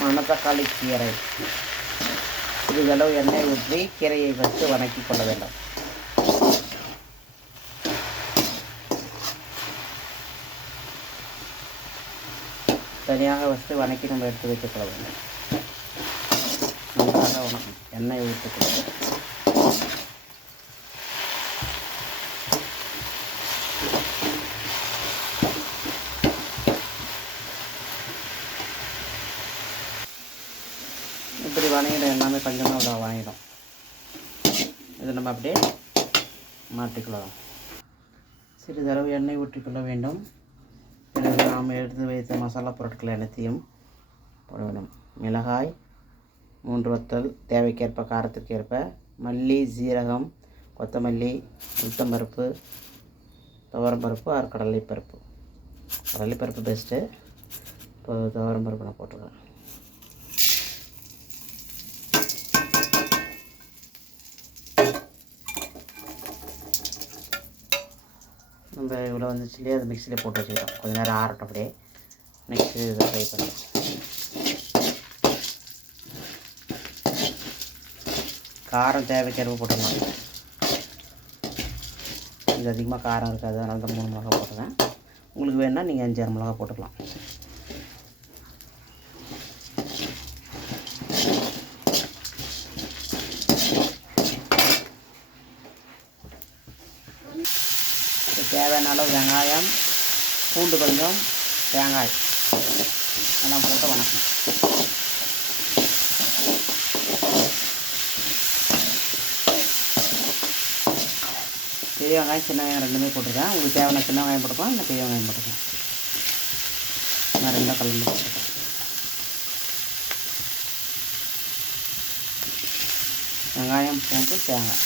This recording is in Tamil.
மணத்தக்காளி கீரை. சிறிதளவு எண்ணெய் ஊற்றி கீரையை வைத்து வதக்கி கொள்ள வேண்டும். தனியாக வச்சு வதக்கி நம்ம எடுத்து வைத்துக்கொள்ள வேண்டும். நன்றாக எண்ணெய் ஊற்றிக்கொள்ள வேண்டும். இப்படி வணங்கிடும், எல்லாமே கொஞ்சமாக அவ்வளோ வணங்கிடும். இதை நம்ம அப்படியே மாற்றிக்கொள்ளலாம். சிறிதளவு எண்ணெய் ஊற்றிக்கொள்ள வேண்டும். பிறகு நாம் எடுத்து வைத்த மசாலா பொருட்கள் அனைத்தையும் போட வேண்டும். மிளகாய் 3 வத்தல், தேவைக்கேற்ப காரத்திற்கேற்ப, மல்லி, சீரகம், கொத்தமல்லி, உளுத்தம்பருப்பு, துவரம்பருப்பு ஆர் கடலைப்பருப்பு. கடலைப்பருப்பு பெஸ்ட்டு. இப்போ துவரம்பருப்பு நான் போட்டுருக்கேன். நம்ம இவ்வளோ வந்துச்சுலேயே அது மிக்சியில் போட்டு வச்சுக்கிறோம். கொஞ்சம் நேரம் ஆறட்டும். அப்படியே நெக்ஸ்ட்டு இதை ஃப்ரை பண்ணலாம். காரம் தேவைக்கேற்ப போட்டுக்கலாம். இது அதிகமாக காரம் இருக்காது, அதனால தான் 3 மிளகா போட்டுருவேன். உங்களுக்கு வேணுன்னா நீங்கள் 5-6 மிளகா போட்டுக்கலாம். தேவையான அளவு வெங்காயம், பூண்டு கொஞ்சம், தேங்காய் எல்லாம் போட்டு வணக்கணும். பெரிய வெங்காயம் சின்ன வெங்காயம் ரெண்டுமே போட்டிருக்கேன். உங்களுக்கு தேவையான சின்ன வெங்காயம் போட்டுக்கலாம், இல்லை பெரிய வெங்காயம் போட்டுக்கலாம். நான் ரெண்டாக கலந்து போட்டுருக்கேன். வெங்காயம், பூண்டு, தேங்காய்